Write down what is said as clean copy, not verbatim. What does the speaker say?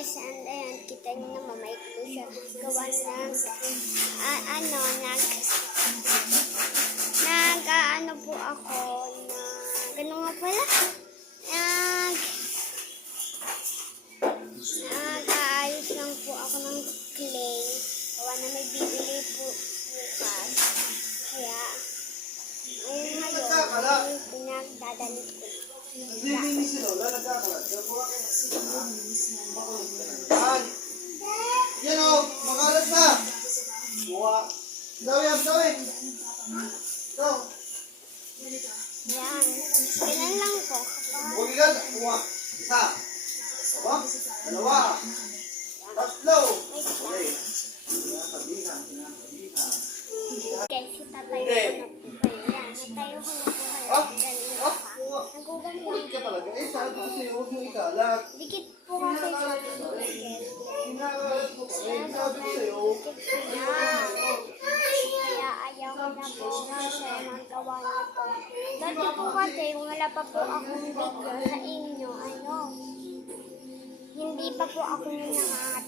guys, and ayan, kita nyo naman, maiklo siya. Gawa ng, ano po ako, gano'n nga pala, nag-aayos lang po ako ng clay. Gawa na may bibili po bukas. Kaya, ayun ngayon, pinagdadalit ko. Naglilinis si Lola, nagkakalat. Yan o, makalat na. Buwa. Dawi. Ito. Yan. Ganun lang po. Huwag ikan. Buwa. Isa. Aba? Dalawa. Tatlo. Okay. Guys, si tatay ko na po kayo. Yan, natayo ko na po kayo. Nagugang lang. Huwag ka talaga. Eh, sabi ko sa'yo, huwag mo ikalat. Dikit po kasi siya. Inakalat mo pa. Eh, sabi ko sa'yo. Kaya ayaw ko na po kasi ang gawa nito. Dati po kasi, wala pa po akong video sa inyo, hindi pa po ako yung nangangat